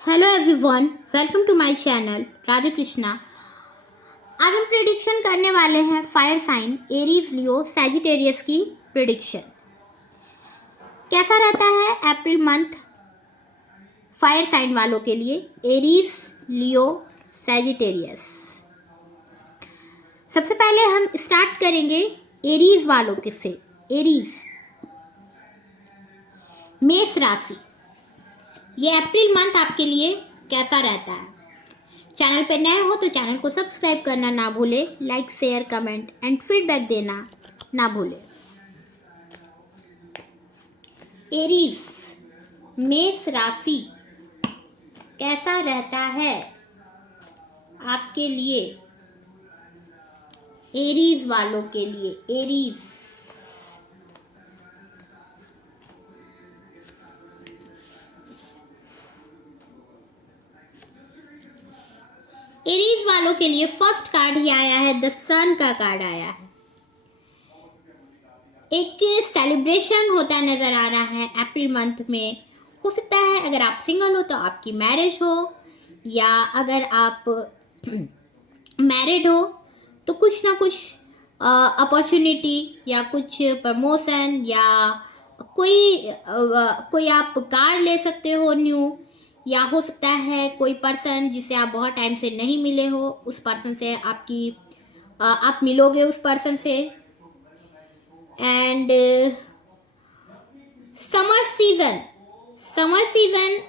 Hello everyone, welcome to my channel Radhe Krishna. आज हम prediction करने वाले हैं fire sign Aries, Leo, Sagittarius की प्रेडिक्शन। कैसा रहता है अप्रैल मंथ फायर साइन वालों के लिए, एरीज, लियो, सैजिटेरियस। सबसे पहले हम स्टार्ट करेंगे एरीज वालों के से। एरीज, मेष राशि, ये अप्रैल मंथ आपके लिए कैसा रहता है। चैनल पर नए हो तो चैनल को सब्सक्राइब करना ना भूले, like, share, comment and feedback देना ना भूले। एरीज, मेष राशि कैसा रहता है आपके लिए, एरीज वालों के लिए। एरीज, एरीज वालों के लिए फर्स्ट कार्ड ही आया है, द सन का कार्ड आया है। एक सेलिब्रेशन होता नजर आ रहा है अप्रैल मंथ में। हो सकता है अगर आप सिंगल हो तो आपकी मैरिज हो, या अगर आप मैरिड हो तो कुछ ना कुछ अपॉर्चुनिटी या कुछ प्रमोशन, या कोई आप कार ले सकते हो न्यू, या हो सकता है कोई पर्सन जिसे आप बहुत टाइम से नहीं मिले हो, उस पर्सन से आप मिलोगे उस पर्सन से। एंड समर सीजन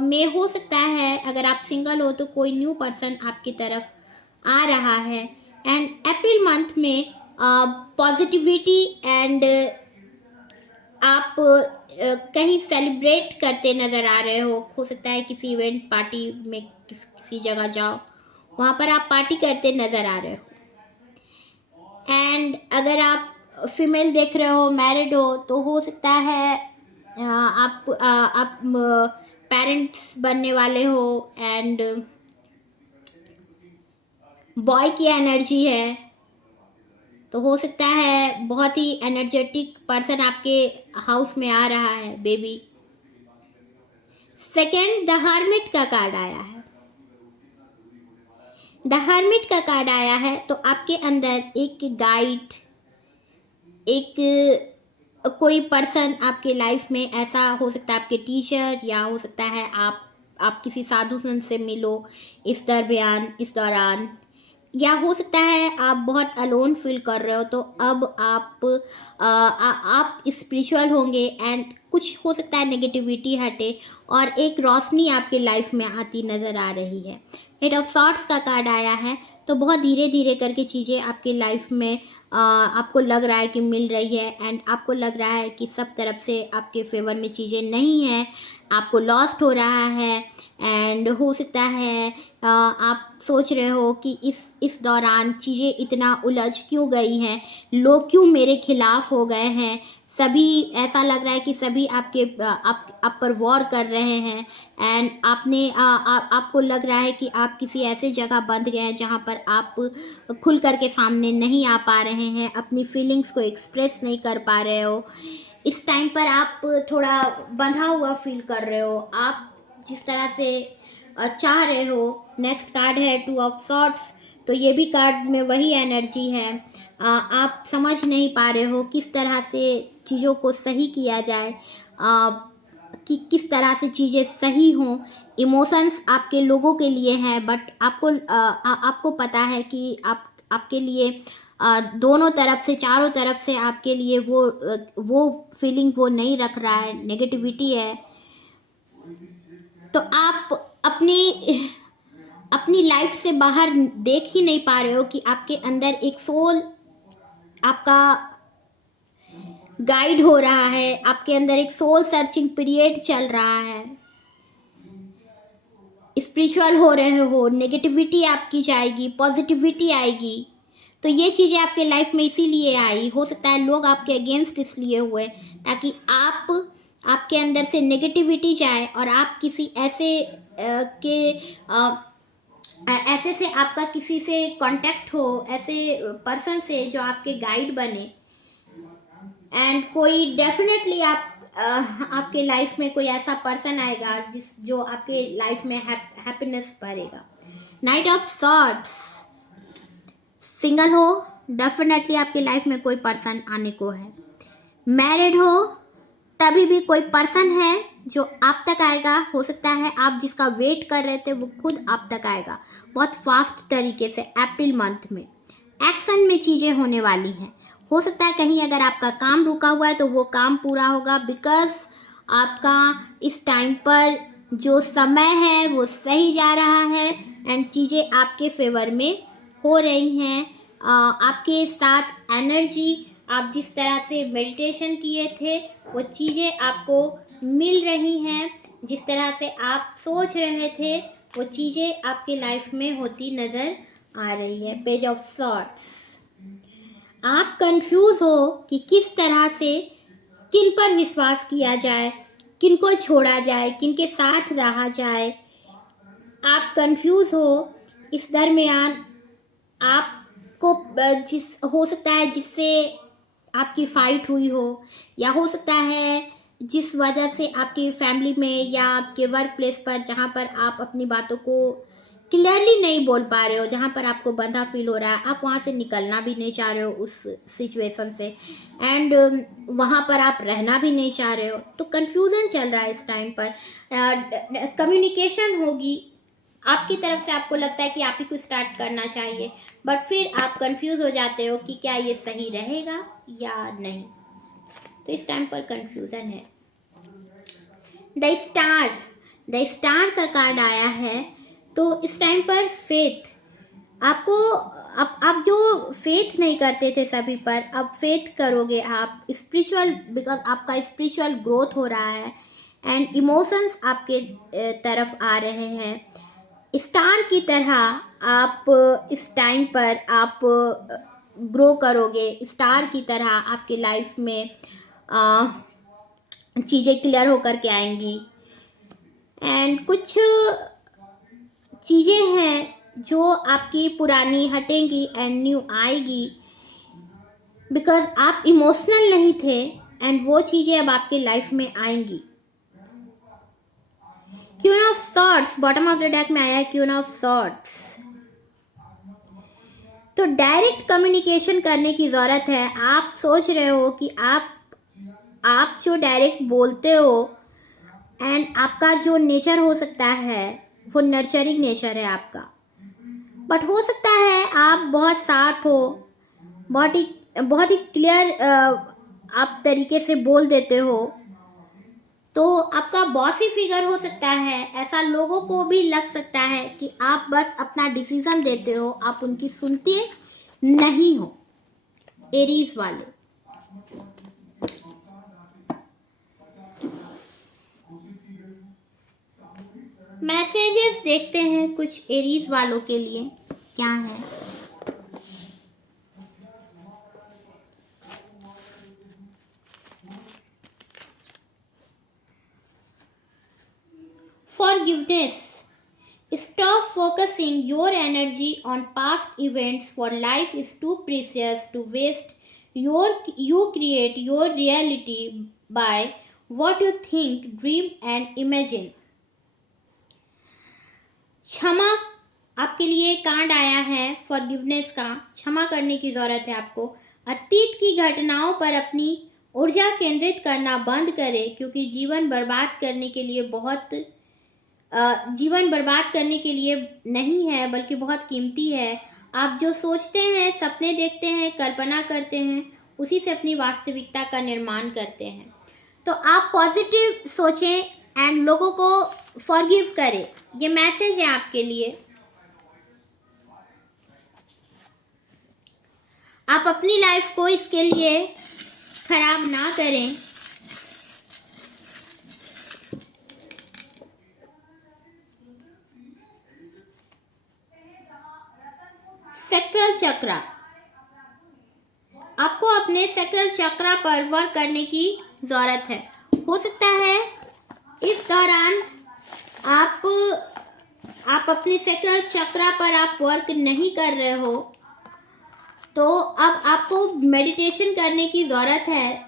में हो सकता है अगर आप सिंगल हो तो कोई न्यू पर्सन आपकी तरफ आ रहा है। एंड अप्रैल मंथ में पॉजिटिविटी एंड आप कहीं सेलिब्रेट करते नज़र आ रहे हो सकता है किसी इवेंट पार्टी में किसी जगह जाओ, वहाँ पर आप पार्टी करते नज़र आ रहे हो। एंड अगर आप फीमेल देख रहे हो, मैरिड हो, तो हो सकता है आप पेरेंट्स बनने वाले हो। एंड बॉय की एनर्जी है तो हो सकता है बहुत ही एनर्जेटिक पर्सन आपके हाउस में आ रहा है, बेबी। सेकंड, द हर्मिट का कार्ड आया है। द हर्मिट का कार्ड आया है तो आपके अंदर एक गाइड, एक कोई पर्सन आपके लाइफ में ऐसा हो सकता है, आपके टीचर, या हो सकता है आप किसी साधु संत से मिलो इस दौरान, या हो सकता है आप बहुत अलोन फील कर रहे हो तो अब आप स्पिरिचुअल होंगे एंड कुछ हो सकता है नेगेटिविटी हटे और एक रोशनी आपके लाइफ में आती नज़र आ रही है। एट ऑफ सॉर्ट्स का कार्ड आया है तो बहुत धीरे धीरे करके चीज़ें आपके लाइफ में आपको लग रहा है कि मिल रही है, एंड आपको लग रहा है कि सब तरफ से आपके फेवर में चीज़ें नहीं हैं, आपको लॉस्ट हो रहा है। एंड हो सकता है आप सोच रहे हो कि इस दौरान चीज़ें इतना उलझ क्यों गई हैं, लोग क्यों मेरे खिलाफ हो गए हैं, सभी ऐसा लग रहा है कि सभी आप पर वॉर कर रहे हैं। एंड आपको लग रहा है कि आप किसी ऐसे जगह बंध गए हैं जहाँ पर आप खुल कर के सामने नहीं आ पा रहे हैं, अपनी फीलिंग्स को एक्सप्रेस नहीं कर पा रहे हो। इस टाइम पर आप थोड़ा बंधा हुआ फील कर रहे हो, आप जिस तरह से चाह रहे हो। नेक्स्ट कार्ड है टू ऑफ सॉर्ट्स, तो ये भी कार्ड में वही एनर्जी है। आप समझ नहीं पा रहे हो किस तरह से चीज़ों को सही किया जाए, कि किस तरह से चीज़ें सही हों। इमोशंस आपके लोगों के लिए हैं, बट आपको पता है कि आपके लिए दोनों तरफ से, चारों तरफ से आपके लिए वो फीलिंग वो नहीं रख रहा है, नेगेटिविटी है। तो आप अपनी लाइफ से बाहर देख ही नहीं पा रहे हो कि आपके अंदर एक सोल आपका गाइड हो रहा है, आपके अंदर एक सोल सर्चिंग पीरियड चल रहा है, स्पिरिचुअल हो रहे हो, नेगेटिविटी आपकी जाएगी, पॉजिटिविटी आएगी। तो ये चीज़ें आपके लाइफ में इसीलिए आई, हो सकता है लोग आपके अगेंस्ट इसलिए हुए ताकि आपके अंदर से नेगेटिविटी जाए और आप किसी ऐसे से आपका किसी से कांटेक्ट हो, ऐसे पर्सन से जो आपके गाइड बने। एंड कोई डेफिनेटली आपके लाइफ में कोई ऐसा पर्सन आएगा जो आपके लाइफ में हैप्पीनेस भरेगा। नाइट ऑफ सॉर्ड्स, सिंगल हो डेफिनेटली आपकी लाइफ में कोई पर्सन आने को है। मैरिड हो तभी भी कोई पर्सन है जो आप तक आएगा। हो सकता है आप जिसका वेट कर रहे थे वो खुद आप तक आएगा बहुत फास्ट तरीके से। अप्रैल मंथ में एक्शन में चीज़ें होने वाली हैं। हो सकता है कहीं अगर आपका काम रुका हुआ है तो वो काम पूरा होगा, बिकॉज आपका इस टाइम पर जो समय है वो सही जा रहा है एंड चीज़ें आपके फेवर में हो रही हैं। आपके साथ एनर्जी, आप जिस तरह से मेडिटेशन किए थे वो चीज़ें आपको मिल रही हैं। जिस तरह से आप सोच रहे थे वो चीज़ें आपके लाइफ में होती नज़र आ रही है। पेज ऑफ सॉर्ड्स, आप कंफ्यूज हो कि किस तरह से किन पर विश्वास किया जाए, किन को छोड़ा जाए, किन के साथ रहा जाए। आप कंफ्यूज हो इस दरमियान। आपको हो सकता है जिससे आपकी फ़ाइट हुई हो, या हो सकता है जिस वजह से आपकी फैमिली में या आपके वर्क प्लेस पर जहाँ पर आप अपनी बातों को क्लियरली नहीं बोल पा रहे हो, जहाँ पर आपको बंधा फील हो रहा है, आप वहाँ से निकलना भी नहीं चाह रहे हो उस सिचुएशन से, एंड वहाँ पर आप रहना भी नहीं चाह रहे हो। तो कन्फ्यूज़न चल रहा है इस टाइम पर। कम्युनिकेशन होगी आपकी तरफ से, आपको लगता है कि आप ही को स्टार्ट करना चाहिए, बट फिर आप कंफ्यूज हो जाते हो कि क्या ये सही रहेगा या नहीं। तो इस टाइम पर कंफ्यूजन है। द स्टार का कार्ड आया है। तो इस टाइम पर फेथ, आपको आप जो फेथ नहीं करते थे सभी पर, अब फेथ करोगे आप स्पिरिचुअल, बिकॉज आपका स्पिरिचुअल ग्रोथ हो रहा है एंड इमोशंस आपके तरफ आ रहे हैं। स्टार की तरह आप इस टाइम पर आप ग्रो करोगे। स्टार की तरह आपके लाइफ में चीज़ें क्लियर होकर के आएंगी एंड कुछ चीज़ें हैं जो आपकी पुरानी हटेंगी एंड न्यू आएगी, बिकॉज आप इमोशनल नहीं थे एंड वो चीज़ें अब आपके लाइफ में आएंगी। Queen of swords, bottom of the deck में आया है क्वीन ऑफ सॉर्ड्स। तो डायरेक्ट कम्युनिकेशन करने की ज़रूरत है। आप सोच रहे हो कि आप जो डायरेक्ट बोलते हो एंड आपका जो नेचर हो सकता है वो नर्चरिंग नेचर है आपका, बट हो सकता है आप बहुत शार्प हो, बहुत ही क्लियर आप तरीके से बोल देते हो। तो आपका बॉसी फिगर हो सकता है। ऐसा लोगों को भी लग सकता है कि आप बस अपना डिसीजन देते हो, आप उनकी सुनते नहीं हो। एरीज वाले, मैसेजेस देखते हैं कुछ एरीज वालों के लिए क्या है। Forgiveness. Stop focusing your energy on past events, for life is too precious to waste. You create your reality by what you think, dream and imagine. क्षमा आपके लिए कार्ड आया है फॉरगिवनेस का। क्षमा करने की ज़रूरत है आपको। अतीत की घटनाओं पर अपनी ऊर्जा केंद्रित करना बंद करें, क्योंकि जीवन बर्बाद करने के लिए नहीं है बल्कि बहुत कीमती है। आप जो सोचते हैं, सपने देखते हैं, कल्पना करते हैं, उसी से अपनी वास्तविकता का निर्माण करते हैं। तो आप पॉजिटिव सोचें एंड लोगों को फॉरगिव करें। ये मैसेज है आपके लिए। आप अपनी लाइफ को इसके लिए खराब ना करें। सेक्रल चक्र, आपको अपने सेक्रल चक्र पर वर्क करने की ज़रूरत है। हो सकता है इस दौरान आप अपने सेक्रल चक्र पर आप वर्क नहीं कर रहे हो, तो अब आपको मेडिटेशन करने की ज़रूरत है।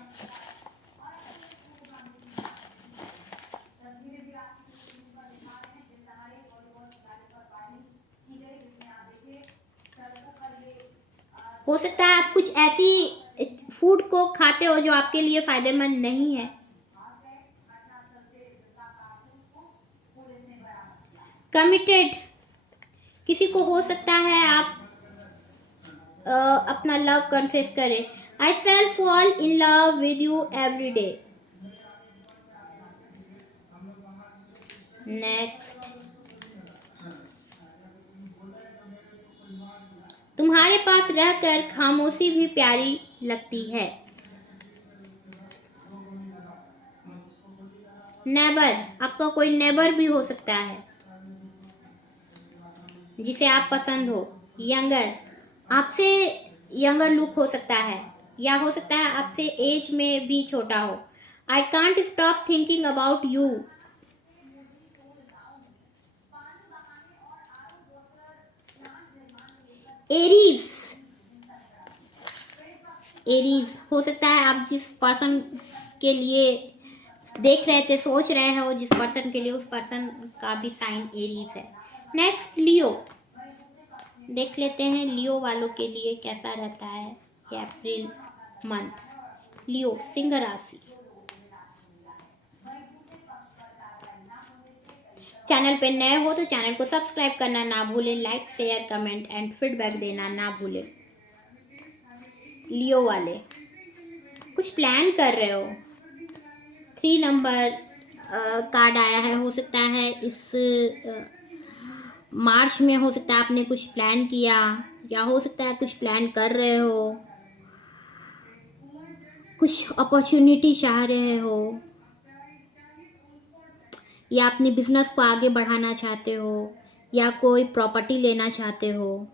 हो सकता है आप कुछ ऐसी फूड को खाते हो जो आपके लिए फायदेमंद नहीं है। कमिटेड, किसी को हो सकता है आप अपना लव कन्फेस करें। I self fall in love with you every day. Next, तुम्हारे पास रहकर खामोशी भी प्यारी लगती है। नेबर, आपका कोई नेबर भी हो सकता है जिसे आप पसंद हो। यंगर, आपसे यंगर लुक हो सकता है, या हो सकता है आपसे एज में भी छोटा हो। I can't stop thinking about you. Aries, Aries हो सकता है आप जिस पर्सन के लिए देख रहे थे, सोच रहे हो जिस पर्सन के लिए, उस पर्सन का भी साइन एरीज है। नेक्स्ट, लियो, देख लेते हैं लियो वालों के लिए कैसा रहता है ये अप्रैल मंथ। लियो, सिंह राशि। चैनल पे नए हो तो चैनल को सब्सक्राइब करना ना भूलें, like share comment and feedback देना ना भूलें। लियो वाले कुछ प्लान कर रहे हो। 3 नंबर कार्ड आया है। हो सकता है इस मार्च में हो सकता है आपने कुछ प्लान किया, या हो सकता है कुछ प्लान कर रहे हो, कुछ अपॉर्चुनिटी चाह रहे हो, या अपने बिजनेस को आगे बढ़ाना चाहते हो, या कोई प्रॉपर्टी लेना चाहते हो,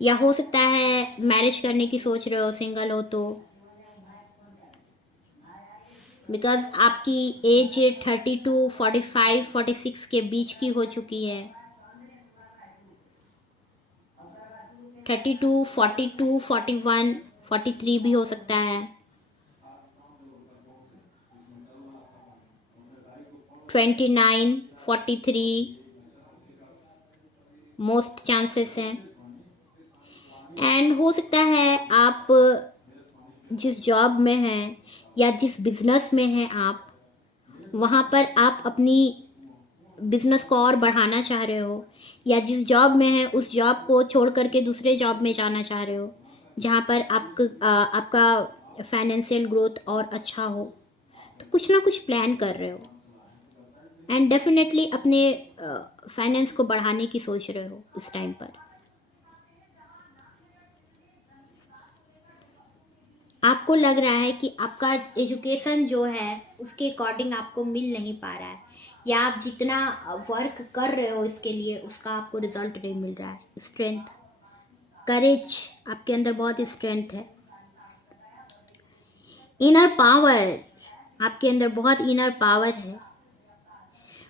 या हो सकता है मैरिज करने की सोच रहे हो, सिंगल हो तो। बिकॉज आपकी एज 32, 45, 46 के बीच की हो चुकी है। 32, 42, 41, 43 भी हो सकता है। 29, 43 मोस्ट चांसेस हैं। एंड हो सकता है आप जिस जॉब में हैं या जिस बिज़नेस में हैं आप, वहाँ पर आप अपनी बिज़नेस को और बढ़ाना चाह रहे हो, या जिस जॉब में है उस जॉब को छोड़ करके दूसरे जॉब में जाना चाह रहे हो जहाँ पर आपका फाइनेंशियल ग्रोथ और अच्छा हो। तो कुछ ना कुछ प्लान कर रहे हो एंड डेफिनेटली अपने फाइनेंस को बढ़ाने की सोच रहे हो इस टाइम पर। आपको लग रहा है कि आपका एजुकेशन जो है उसके अकॉर्डिंग आपको मिल नहीं पा रहा है, या आप जितना वर्क कर रहे हो इसके लिए उसका आपको रिजल्ट नहीं मिल रहा है। स्ट्रेंथ, करेज, आपके अंदर बहुत स्ट्रेंथ है। इनर पावर, आपके अंदर बहुत इनर पावर है,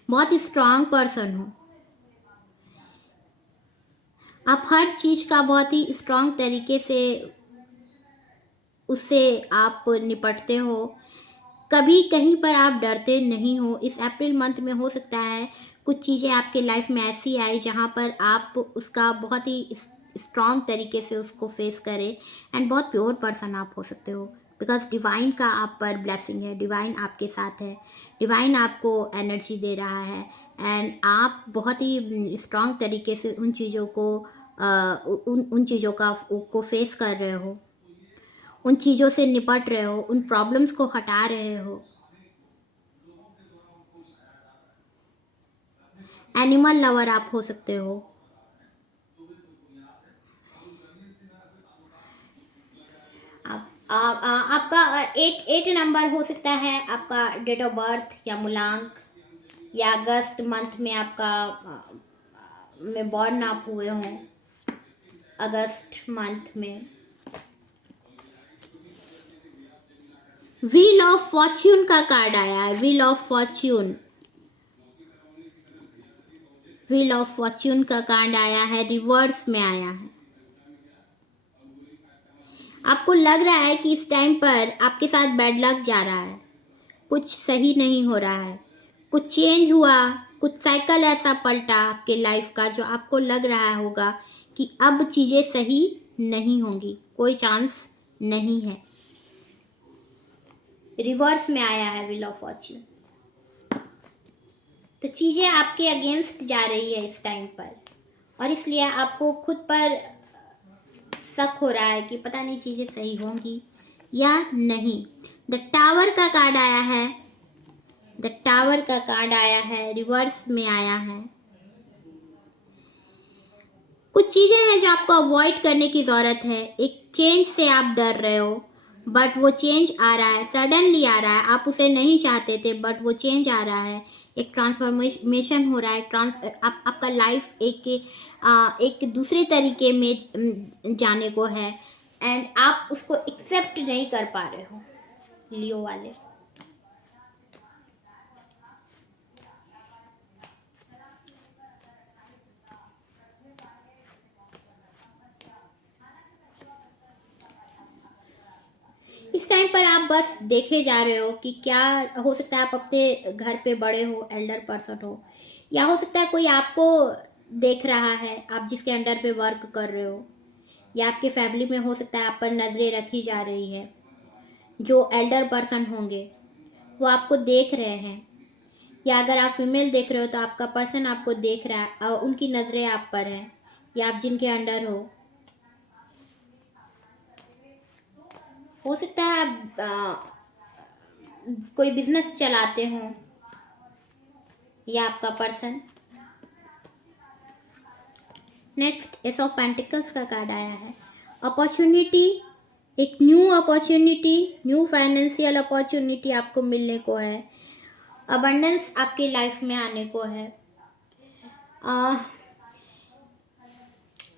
बहुत स्ट्रांग पर्सन हो आप। हर चीज़ का बहुत ही स्ट्रांग तरीके से उससे आप निपटते हो। कभी कहीं पर आप डरते नहीं हो। इस अप्रैल मंथ में हो सकता है कुछ चीज़ें आपके लाइफ में ऐसी आई जहाँ पर आप उसका बहुत ही स्ट्रांग तरीके से उसको फेस करें एंड बहुत प्योर पर्सन आप हो सकते हो। बिकॉज डिवाइन का आप पर ब्लेसिंग है, डिवाइन आपके साथ है, डिवाइन आपको एनर्जी दे रहा है एंड आप बहुत ही स्ट्रांग तरीके से उन चीज़ों को उन चीज़ों को फेस कर रहे हो, उन चीज़ों से निपट रहे हो, उन प्रॉब्लम्स को हटा रहे हो। एनिमल लवर आप हो सकते हो। आपका 8 नंबर हो सकता है आपका डेट ऑफ बर्थ, या मूलांक, या अगस्त मंथ में आपका में बॉर्न आप हुए हों, अगस्त मंथ में। व्हील ऑफ फॉर्च्यून का कार्ड आया है। Wheel of Fortune, wheel of Fortune का कार्ड आया है, रिवर्स में आया है। आपको लग रहा है कि इस टाइम पर आपके साथ बैड लक जा रहा है, कुछ सही नहीं हो रहा है, कुछ चेंज हुआ, कुछ साइकिल ऐसा पलटा आपके लाइफ का जो आपको लग रहा होगा कि अब चीज़ें सही नहीं होंगी, कोई चांस नहीं है। रिवर्स में आया है व्हील ऑफ फॉर्च्यून। तो चीज़ें आपके अगेंस्ट जा रही है इस टाइम पर, और इसलिए आपको खुद पर शक हो रहा है कि पता नहीं चीज़ें सही होंगी या नहीं। द टावर का कार्ड आया है, द टावर का कार्ड आया है, रिवर्स में आया है। कुछ चीज़ें हैं जो आपको अवॉइड करने की ज़रूरत है। एक चेंज से आप डर रहे हो, बट वो चेंज आ रहा है, सडनली आ रहा है, आप उसे नहीं चाहते थे बट वो चेंज आ रहा है। एक ट्रांसफॉर्मेशन हो रहा है, आपका लाइफ एक दूसरे तरीके में जाने को है, एंड आप उसको एक्सेप्ट नहीं कर पा रहे हो, लियो वाले। इस टाइम पर आप बस देखे जा रहे हो कि क्या हो सकता है। आप अपने घर पे बड़े हो, एल्डर पर्सन हो, या हो सकता है कोई आपको देख रहा है, आप जिसके अंडर पे वर्क कर रहे हो, या आपके फैमिली में हो सकता है आप पर नज़रें रखी जा रही है। जो एल्डर पर्सन होंगे वो आपको देख रहे हैं, या अगर आप फीमेल देख रहे हो तो आपका पर्सन आपको देख रहा है और उनकी नज़रें आप पर हैं, या आप जिनके अंडर हो सकता है आप कोई बिजनेस चलाते हो, या आपका person. Next S of pentacles का कार्ड आया है। अपॉर्चुनिटी, एक new opportunity, new financial opportunity आपको मिलने को है। अबंडेंस आपके लाइफ में आने को है।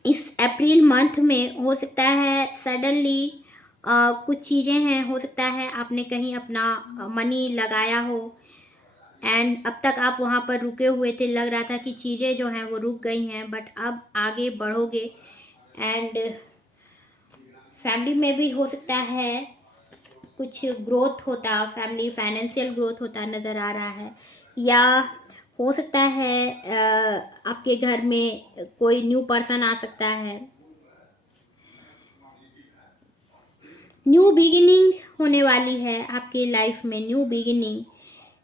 इस अप्रैल मंथ में हो सकता है सडनली कुछ चीज़ें हैं, हो सकता है आपने कहीं अपना मनी लगाया हो, एंड अब तक आप वहाँ पर रुके हुए थे, लग रहा था कि चीज़ें जो हैं वो रुक गई हैं, बट अब आगे बढ़ोगे। एंड फैमिली में भी हो सकता है कुछ ग्रोथ होता, फैमिली फाइनेंशियल ग्रोथ होता नज़र आ रहा है, या हो सकता है आपके घर में कोई न्यू पर्सन आ सकता है। न्यू बिगिनिंग होने वाली है आपकी लाइफ में, न्यू बिगिनिंग।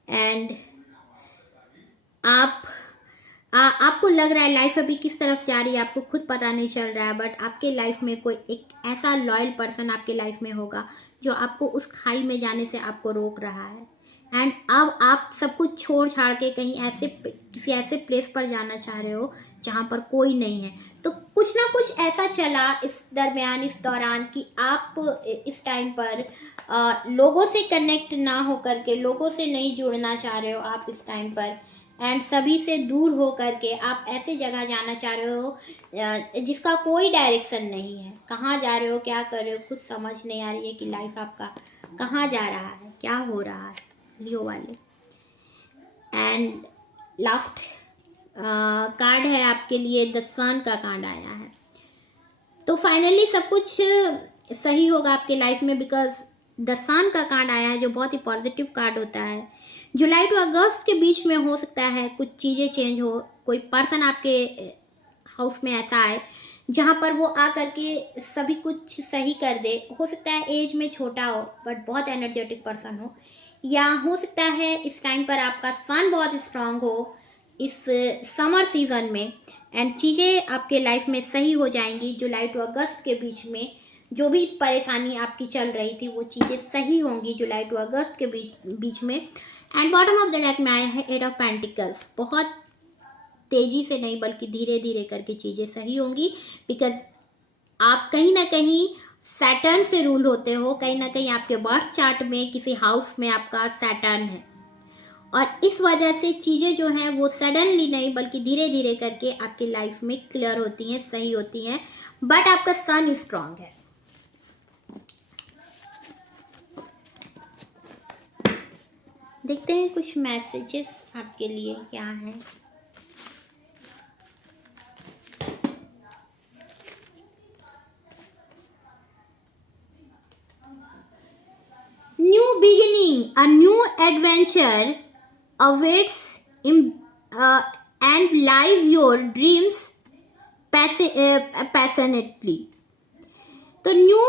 एंड आपको लग रहा है लाइफ अभी किस तरफ जा रही है आपको खुद पता नहीं चल रहा है, बट आपके लाइफ में कोई एक ऐसा लॉयल पर्सन आपके लाइफ में होगा जो आपको उस खाई में जाने से आपको रोक रहा है। एंड अब आप सब कुछ छोड़ छाड़ के कहीं किसी ऐसे प्लेस पर जाना चाह रहे हो जहाँ पर कोई नहीं है। तो कुछ ना कुछ ऐसा चला इस दरमियान, इस दौरान, कि आप इस टाइम पर लोगों से कनेक्ट ना हो करके, लोगों से नहीं जुड़ना चाह रहे हो आप इस टाइम पर, एंड सभी से दूर हो करके आप ऐसे जगह जाना चाह रहे हो जिसका कोई डायरेक्शन नहीं है। कहाँ जा रहे हो, क्या कर रहे हो, कुछ समझ नहीं आ रही है कि लाइफ आपका कहाँ जा रहा है, क्या हो रहा है, लियो वाले। एंड लास्ट कार्ड है आपके लिए, द सन का कार्ड आया है। तो फाइनली सब कुछ सही होगा आपके लाइफ में, बिकॉज द सन का कार्ड आया है जो बहुत ही पॉजिटिव कार्ड होता है। जुलाई टू अगस्त के बीच में हो सकता है कुछ चीज़ें चेंज हो, कोई पर्सन आपके हाउस में ऐसा आए जहाँ पर वो आ करके सभी कुछ सही कर दे। हो सकता है एज में छोटा हो बट बहुत एनर्जेटिक पर्सन हो, या हो सकता है इस टाइम पर आपका सन बहुत स्ट्रांग हो इस समर सीजन में, एंड चीज़ें आपके लाइफ में सही हो जाएंगी। जुलाई टू अगस्त के बीच में जो भी परेशानी आपकी चल रही थी वो चीज़ें सही होंगी जुलाई टू अगस्त के बीच में। And bottom of the deck में आया है एट ऑफ पेंटिकल्स। बहुत तेज़ी से नहीं बल्कि धीरे धीरे करके चीज़ें सही होंगी, बिकॉज आप कहीं ना कहीं सैटर्न से रूल होते हो, कहीं ना कहीं आपके बर्थ चार्ट में किसी हाउस में आपका सैटर्न है, और इस वजह से चीज़ें जो हैं वो सडनली नहीं बल्कि धीरे धीरे करके आपकी लाइफ में क्लियर होती हैं, सही होती हैं, बट आपका सन स्ट्रांग है। देखते हैं कुछ मैसेजेस आपके लिए क्या हैं। New beginning, a new adventure awaits and live your dreams passionately. तो न्यू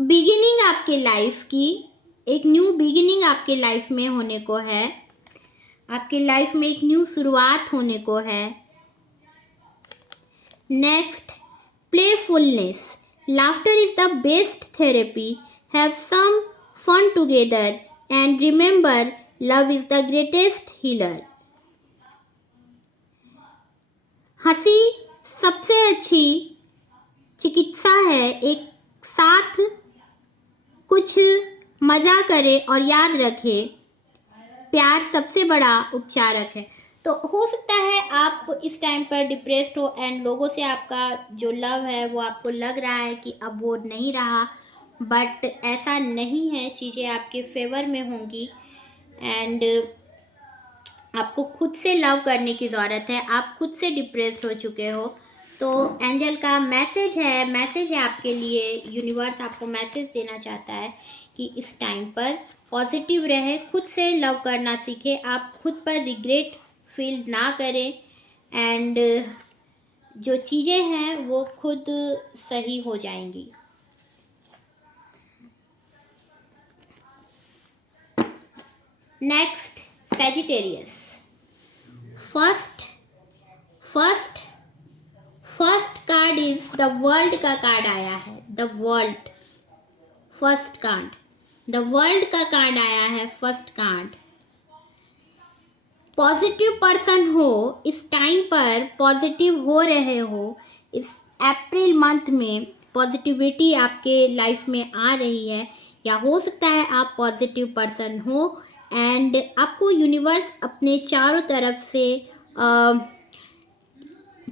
बिगिनिंग आपके लाइफ की, एक न्यू बिगिनिंग आपके लाइफ में होने को है, आपके लाइफ में एक न्यू शुरुआत होने को है। Next, playfulness, laughter is the best therapy, have some fun together and remember love is the greatest healer. हंसी सबसे अच्छी चिकित्सा है, एक साथ कुछ मजा करे और याद रखे, प्यार सबसे बड़ा उपचारक है। तो हो सकता है आप इस टाइम पर डिप्रेस्ड हो एंड लोगों से आपका जो लव है वो आपको लग रहा है कि अब वो नहीं रहा, बट ऐसा नहीं है, चीज़ें आपके फेवर में होंगी एंड आपको खुद से लव करने की ज़रूरत है। आप खुद से डिप्रेस्ड हो चुके हो, तो एंजल का मैसेज है आपके लिए, यूनिवर्स आपको मैसेज देना चाहता है कि इस टाइम पर पॉजिटिव रहे, खुद से लव करना सीखे, आप खुद पर रिग्रेट फील ना करें एंड जो चीज़ें हैं वो खुद सही हो जाएंगी। Next, Sagittarius. First card is the world का कार्ड आया है, the world, first card, the world का कार्ड आया है, फर्स्ट कार्ड। पॉजिटिव पर्सन हो, इस टाइम पर पॉजिटिव हो रहे हो, इस अप्रैल मंथ में पॉजिटिविटी आपके लाइफ में आ रही है, या हो सकता है आप पॉजिटिव पर्सन हो एंड आपको यूनिवर्स अपने चारों तरफ से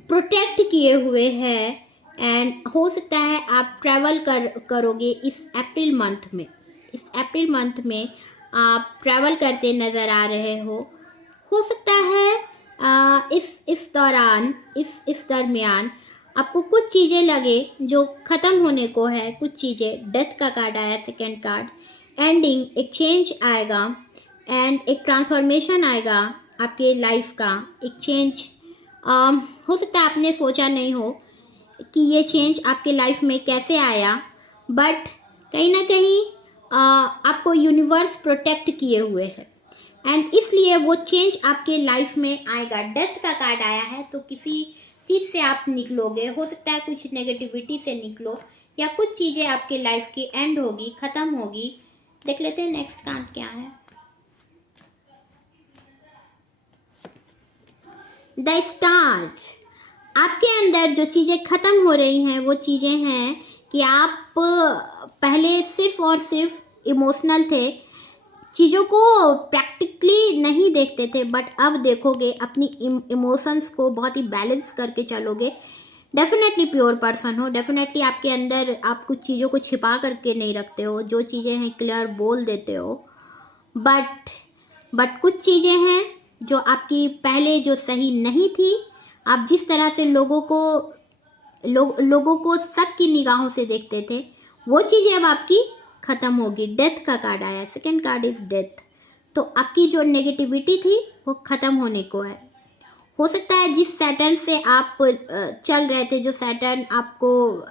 प्रोटेक्ट किए हुए हैं एंड हो सकता है आप ट्रैवल करोगे इस अप्रैल मंथ में, इस अप्रैल मंथ में आप ट्रैवल करते नज़र आ रहे हो सकता है इस दौरान, इस दरमियान आपको कुछ चीज़ें लगे जो ख़त्म होने को है, कुछ चीज़ें, डेथ का कार्ड आया, सेकेंड कार्ड, एंडिंग, एक चेंज आएगा एंड एक ट्रांसफॉर्मेशन आएगा आपके लाइफ का, एक चेंज। हो सकता है आपने सोचा नहीं हो कि ये चेंज आपके लाइफ में कैसे आया, बट कहीं ना कहीं आपको यूनिवर्स प्रोटेक्ट किए हुए है एंड इसलिए वो चेंज आपके लाइफ में आएगा। डेथ का कार्ड आया है, तो किसी चीज़ से आप निकलोगे, हो सकता है कुछ नेगेटिविटी से निकलो या कुछ चीज़ें आपके लाइफ की एंड होगी, ख़त्म होगी। देख लेते हैं नेक्स्ट कार्ड क्या है। द स्टार, आपके अंदर जो चीज़ें ख़त्म हो रही हैं वो चीज़ें हैं कि आप पहले सिर्फ और सिर्फ इमोशनल थे, चीज़ों को प्रैक्टिकली नहीं देखते थे, बट अब देखोगे, अपनी इमोशंस को बहुत ही बैलेंस करके चलोगे। डेफिनेटली प्योर पर्सन हो, डेफिनेटली आपके अंदर आप कुछ चीज़ों को छिपा करके नहीं रखते हो, जो चीज़ें हैं क्लियर बोल देते हो, बट कुछ चीज़ें हैं जो आपकी पहले जो सही नहीं थी, आप जिस तरह से लोगों को शक की निगाहों से देखते थे, वो चीज़ें अब आपकी ख़त्म होगी। डेथ का कार्ड आया, सेकेंड कार्ड इज डेथ, तो आपकी जो नेगेटिविटी थी वो ख़त्म होने को है। हो सकता है जिस सैटर्न से आप चल रहे थे, जो सैटर्न आपको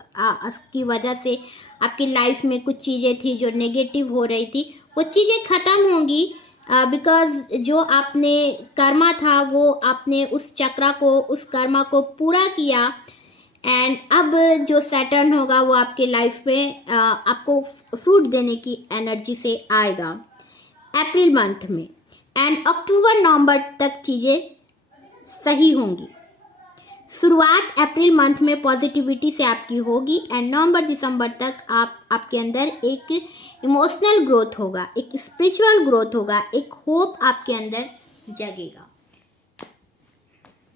की वजह से आपकी लाइफ में कुछ चीज़ें थी जो नेगेटिव हो रही थी, वो चीज़ें ख़त्म होंगी बिकॉज़ जो आपने कर्मा था वो आपने उस चक्रा को, उस कर्मा को पूरा किया एंड अब जो सैटर्न होगा वो आपके लाइफ में आपको फ्रूट देने की एनर्जी से आएगा अप्रैल मंथ में एंड अक्टूबर नवंबर तक चीज़ें सही होंगी। शुरुआत अप्रैल मंथ में पॉजिटिविटी से आपकी होगी एंड नवंबर दिसंबर तक आपके अंदर एक इमोशनल ग्रोथ होगा, एक स्पिरिचुअल ग्रोथ होगा, एक होप आपके अंदर जगेगा।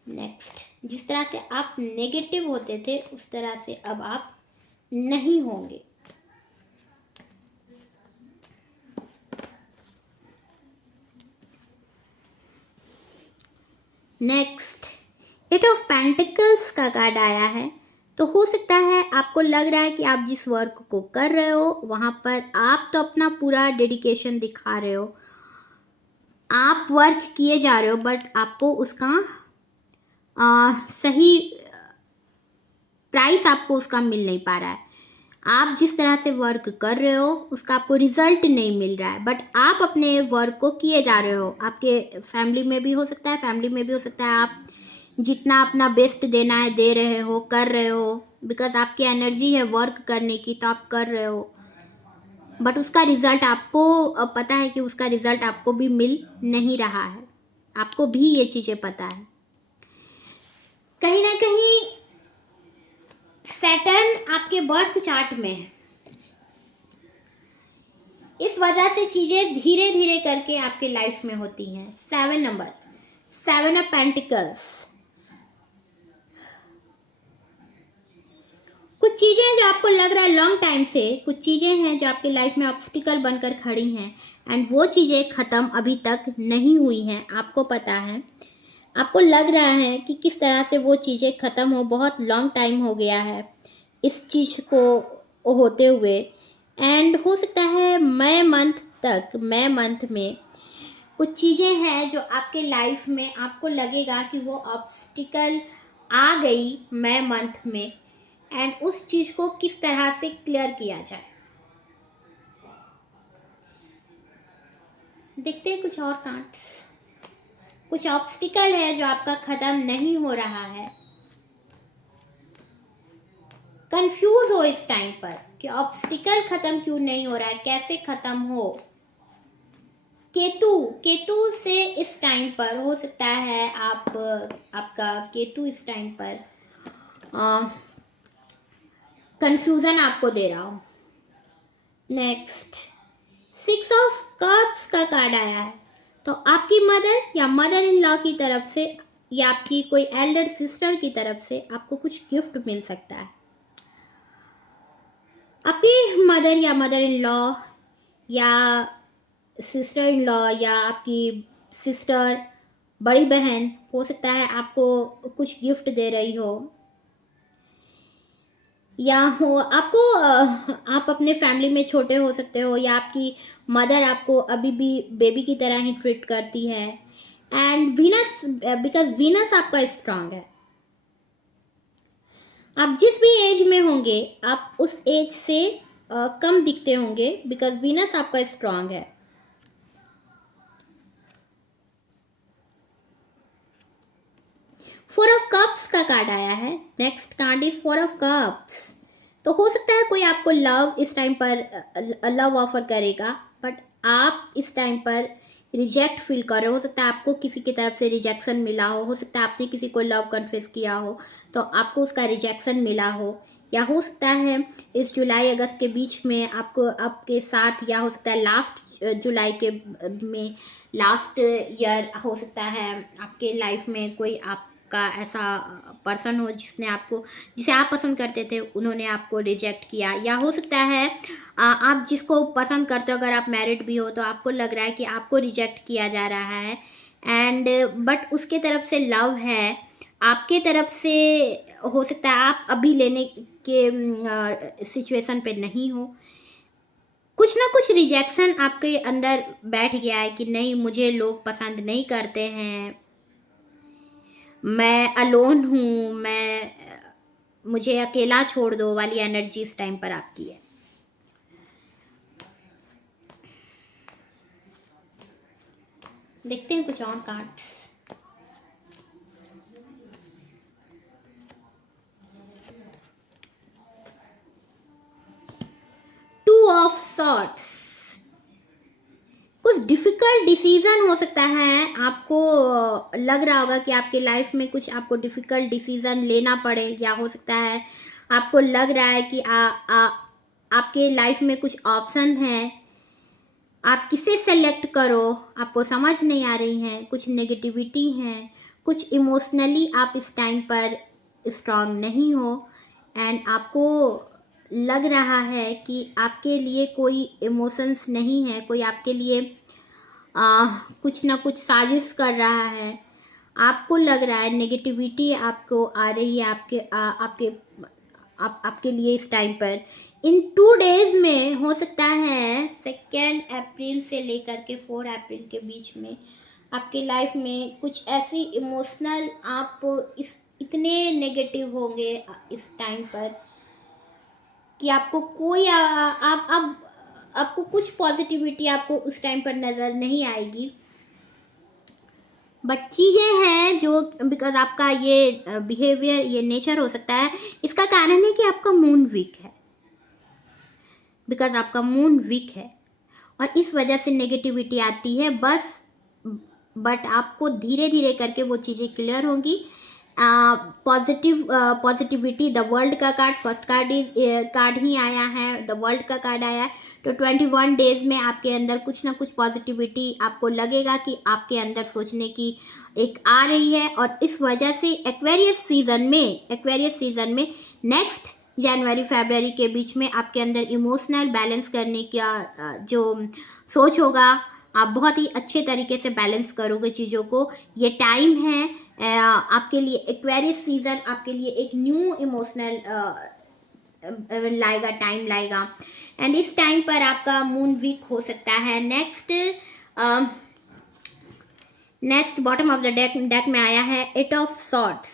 नेक्स्ट, जिस तरह से आप नेगेटिव होते थे उस तरह से अब आप नहीं होंगे। नेक्स्ट, एट ऑफ पेंटिकल्स का कार्ड आया है, तो हो सकता है आपको लग रहा है कि आप जिस वर्क को कर रहे हो वहाँ पर आप तो अपना पूरा डेडिकेशन दिखा रहे हो, आप वर्क किए जा रहे हो बट आपको उसका सही प्राइस आपको उसका मिल नहीं पा रहा है। आप जिस तरह से वर्क कर रहे हो उसका आपको रिजल्ट नहीं मिल रहा है, बट आप अपने वर्क को किए जा रहे हो। आपके फैमिली में भी हो सकता है, फैमिली में भी हो सकता है आप जितना अपना बेस्ट देना है दे रहे हो, कर रहे हो, बिकॉज आपकी एनर्जी है वर्क करने की, तो आप कर रहे हो, बट उसका रिजल्ट आपको पता है कि उसका रिजल्ट आपको भी मिल नहीं रहा है। आपको भी ये चीज़ें पता है। कहीं ना कहीं सैटर्न आपके बर्थ चार्ट में है, इस वजह से चीज़ें धीरे धीरे करके आपके लाइफ में होती हैं। 7 नंबर, 7 ऑफ पेंटिकल्स। कुछ चीज़ें हैं जो आपको लग रहा है लॉन्ग टाइम से, कुछ चीज़ें हैं जो आपके लाइफ में ऑब्स्टिकल बनकर खड़ी हैं, एंड वो चीज़ें ख़त्म अभी तक नहीं हुई हैं। आपको पता है, आपको लग रहा है कि किस तरह से वो चीज़ें ख़त्म हो, बहुत लॉन्ग टाइम हो गया है इस चीज़ को होते हुए, एंड हो सकता है मई मंथ में कुछ चीज़ें हैं जो आपके लाइफ में आपको लगेगा कि वो ऑब्स्टिकल आ गई मई मंथ में, एंड उस चीज़ को किस तरह से क्लियर किया जाए। देखते हैं कुछ और कार्ड्स। कुछ ऑब्स्टिकल है जो आपका ख़त्म नहीं हो रहा है। कंफ्यूज हो इस टाइम पर कि ऑब्स्टिकल ख़त्म क्यों नहीं हो रहा है, कैसे ख़त्म हो। केतु से इस टाइम पर हो सकता है आपका केतु इस टाइम पर कंफ्यूजन आपको दे रहा हो। नेक्स्ट 6 ऑफ कप्स का कार्ड आया है, तो आपकी मदर या मदर इन लॉ की तरफ से या आपकी कोई एल्डर सिस्टर की तरफ से आपको कुछ गिफ्ट मिल सकता है। आपकी मदर या मदर इन लॉ या सिस्टर इन लॉ या आपकी सिस्टर, बड़ी बहन, हो सकता है आपको कुछ गिफ्ट दे रही हो, या हो आपको आप अपने फैमिली में छोटे हो सकते हो, या आपकी मदर आपको अभी भी बेबी की तरह ही ट्रीट करती है। एंड वीनस, बिकॉज वीनस आपका स्ट्रांग है। आप जिस भी एज में होंगे आप उस एज से कम दिखते होंगे, बिकॉज वीनस आपका स्ट्रांग है। फोर ऑफ कप्स का कार्ड आया है। Next card is four of cups. तो हो सकता है कोई आपको लव इस टाइम पर लव ऑफर करेगा, बट आप इस टाइम पर रिजेक्ट फील कर रहे हो। सकता है आपको किसी की तरफ से रिजेक्शन मिला हो सकता है आपने किसी को लव कन्फेस किया हो तो आपको उसका रिजेक्शन मिला हो, या हो सकता है इस जुलाई अगस्त के बीच में आपको आपके साथ, या हो सकता है लास्ट जुलाई के में लास्ट ईयर हो सकता है आपके लाइफ में कोई आपका ऐसा पर्सन हो जिसे आप पसंद करते थे, उन्होंने आपको रिजेक्ट किया। या हो सकता है आप जिसको पसंद करते हो, अगर आप मैरिड भी हो तो आपको लग रहा है कि आपको रिजेक्ट किया जा रहा है, एंड बट उसके तरफ से लव है, आपके तरफ से हो सकता है आप अभी लेने के सिचुएशन पे नहीं हो। कुछ ना कुछ रिजेक्शन आपके अंदर बैठ गया है कि नहीं, मुझे लोग पसंद नहीं करते हैं, मैं अलोन हूँ, मुझे अकेला छोड़ दो वाली एनर्जी इस टाइम पर आपकी है। देखते हैं कुछ और कार्ड्स। Two of swords. कुछ डिफ़िकल्ट डिसीज़न हो सकता है, आपको लग रहा होगा कि आपके लाइफ में कुछ आपको डिफ़िकल्ट डिसीज़न लेना पड़े, या हो सकता है आपको लग रहा है कि आपके लाइफ में कुछ ऑप्शन हैं, आप किसे सेलेक्ट करो आपको समझ नहीं आ रही हैं, कुछ नेगेटिविटी हैं, कुछ इमोशनली आप इस टाइम पर स्ट्रांग नहीं हो, एंड आपको लग रहा है कि आपके लिए कोई इमोशंस नहीं है, कोई आपके लिए कुछ ना कुछ साजिश कर रहा है। आपको लग रहा है नेगेटिविटी आपको आ रही है आपके लिए इस टाइम पर। इन 2 डेज में हो सकता है 2 अप्रैल से लेकर के 4 अप्रैल के बीच में आपके लाइफ में कुछ ऐसी इमोशनल आप इस इतने नेगेटिव होंगे इस टाइम पर कि आपको कोई आप आपको कुछ पॉजिटिविटी आपको उस टाइम पर नज़र नहीं आएगी। बट चीज़ें हैं जो बिकॉज आपका ये बिहेवियर ये नेचर हो सकता है, इसका कारण है कि आपका मून वीक है, बिकॉज आपका मून वीक है और इस वजह से नेगेटिविटी आती है बस। बट आपको धीरे धीरे करके वो चीज़ें क्लियर होंगी। पॉजिटिविटी द वर्ल्ड का कार्ड, फर्स्ट कार्ड ही आया है, द वर्ल्ड का कार्ड आया है। तो 21 डेज में आपके अंदर कुछ ना कुछ पॉजिटिविटी आपको लगेगा कि आपके अंदर सोचने की एक आ रही है। और इस वजह से एक्वेरियस सीजन में नेक्स्ट जनवरी फरवरी के बीच में आपके अंदर इमोशनल बैलेंस करने का जो सोच होगा, आप बहुत ही अच्छे तरीके से बैलेंस करोगे चीज़ों को। ये टाइम है आपके लिए, एक्वेरियस सीजन आपके लिए एक न्यू इमोशनल टाइम लाएगा। एंड इस टाइम पर आपका मून वीक हो सकता है। Next bottom of the deck में आया है 8 ऑफ सॉर्ड्स।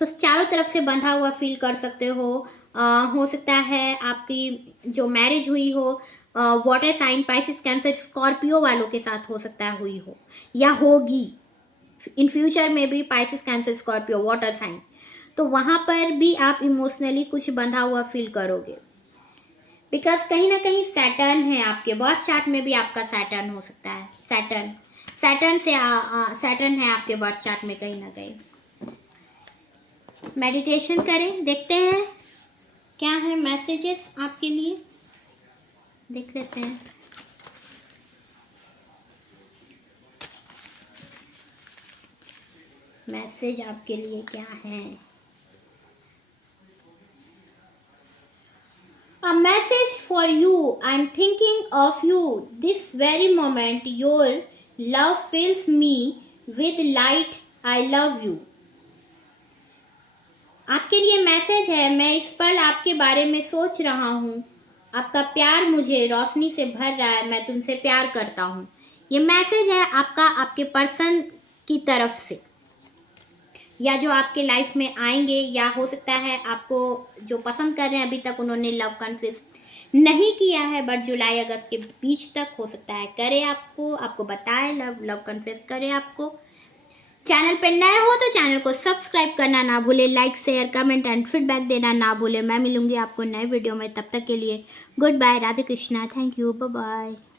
तो चारों तरफ से बंधा हुआ फील कर सकते हो सकता है आपकी जो मैरिज हुई हो water sign, Pisces, cancer, Scorpio वालों के साथ हो सकता है हुई हो या होगी इन फ्यूचर में भी, Pisces, cancer, Scorpio, water sign. तो वहाँ पर भी आप इमोशनली कुछ बंधा हुआ फील करोगे, बिकॉज कहीं ना कहीं सैटर्न है आपके बर्थ चार्ट में भी, आपका सैटर्न हो सकता है। सैटर्न है आपके बर्थ चार्ट में कहीं ना कहीं। मेडिटेशन करें, देखते हैं क्या है मैसेजेस आपके लिए, देख लेते हैं। मैसेज आपके लिए क्या है? A message for you. I'm thinking of you this very moment. Your love fills me with light. I love you. आपके लिए मैसेज है, मैं इस पल आपके बारे में सोच रहा हूँ, आपका प्यार मुझे रोशनी से भर रहा है, मैं तुमसे प्यार करता हूँ। ये मैसेज है आपका आपके पर्सन की तरफ से, या जो आपके लाइफ में आएंगे, या हो सकता है आपको जो पसंद कर रहे हैं अभी तक उन्होंने लव कन्फेस नहीं किया है, बट जुलाई अगस्त के बीच तक हो सकता है करे, आपको बताए लव कन्फेस करे आपको। चैनल पर नए हो तो चैनल को सब्सक्राइब करना ना भूले, like share comment and feedback देना ना भूले। मैं मिलूंगी आपको नए वीडियो में, तब तक के लिए good bye, Radhe Krishna, thank you, bye bye.